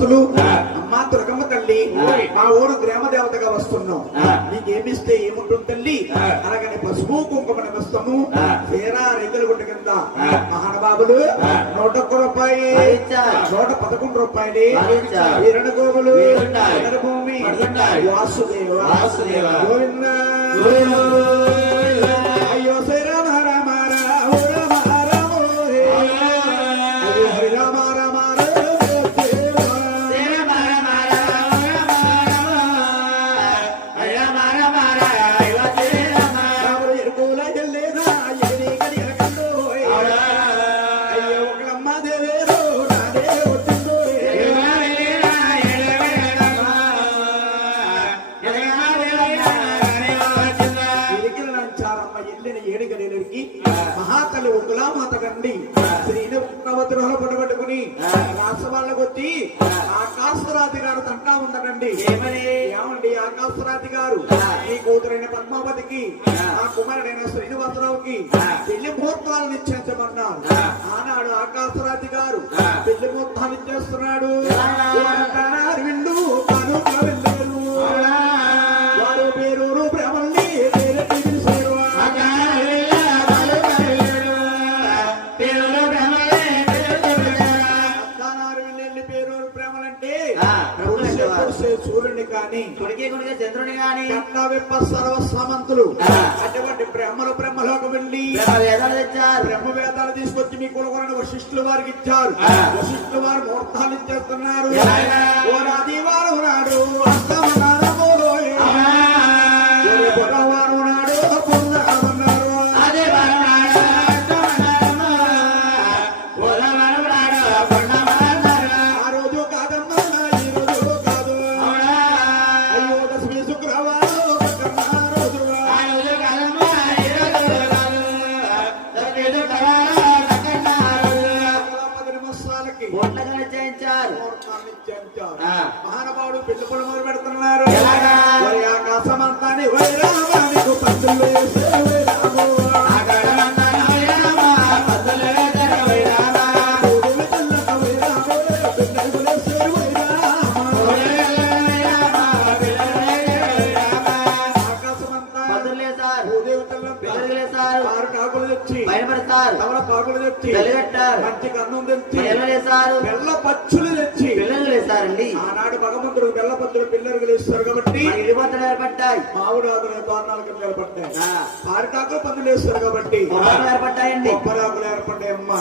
గ్రామస్తులు అమ్మా దుర్గమ్మ తల్లి మా ఊరు గ్రామ దేవతగా వస్తున్నాం, నీకేమిస్తే ఏముంటుంది తల్లి అలాగని పసుపు కుంకుమని వస్తాము. తీరా రైతుల గుడ్డ కింద మహానుభావులు 101 రూపాయి 111 రూపాయలు 2 గోగులు భూమి వాసుదేవ గోవింద అయ్యో శ్రీరామ రామ రామ రామ హరి రామ రామ మహాతల్లి ఉగ్గులామాత గండి శ్రీనవతిలో పడబట్టుకుని రాష్ట్రాలకు వచ్చి ఆకాశరాతి గారు తంటా ఉందనండి. ఏమండి ఆకాశరాతి గారు ఈ కూతురైన పద్మావతికి ఆ కుమారుడైన శ్రీనివాసరావుకి పెళ్లి ముహూర్తాలు నిశ్చయించమన్నారు. ఆనాడు ఆకాశరాతి గారు పెళ్లి ముహూర్తాలు ఇచ్చేస్తున్నాడు. విండు వారు పేరూరు బ్రహ్మల్ని సూర్యుని కానీ చంద్రుని కానీ సర్వస్వామంతులు అటువంటి బ్రహ్మలోకి వెళ్ళి బ్రహ్మ వేదాలు తీసుకొచ్చి మీ కులకొరని వశిష్ఠుల వారికి ఇచ్చారు. వశిష్ఠుల వారు ముహూర్తాలు ఇచ్చేస్తున్నారు. ఆదివారం నాడు బుధవారం నాడు మహానుభావుడు పెళ్లి పొలం మొదలు పెడుతున్నారు. ఆకాశమంతాన్ని వైరామానికి పంతులు మంచి కన్నం తెచ్చి బెల్ల పచ్చులు తెచ్చి పిల్లలు వేశారండి. ఆనాడు భగవంతుడు బెల్ల పచ్చులు పిల్లలు వేస్తారు కాబట్టి ఏర్పడ్డాయి. మామిడి ఆకులు తోరణాల కింద ఏర్పడ్డాయి. పారిటాకులు పందులు వేస్తారు కాబట్టి ఏర్పడ్డాయండి. కొబ్బరాకులు ఏర్పడ్డాయి. అమ్మ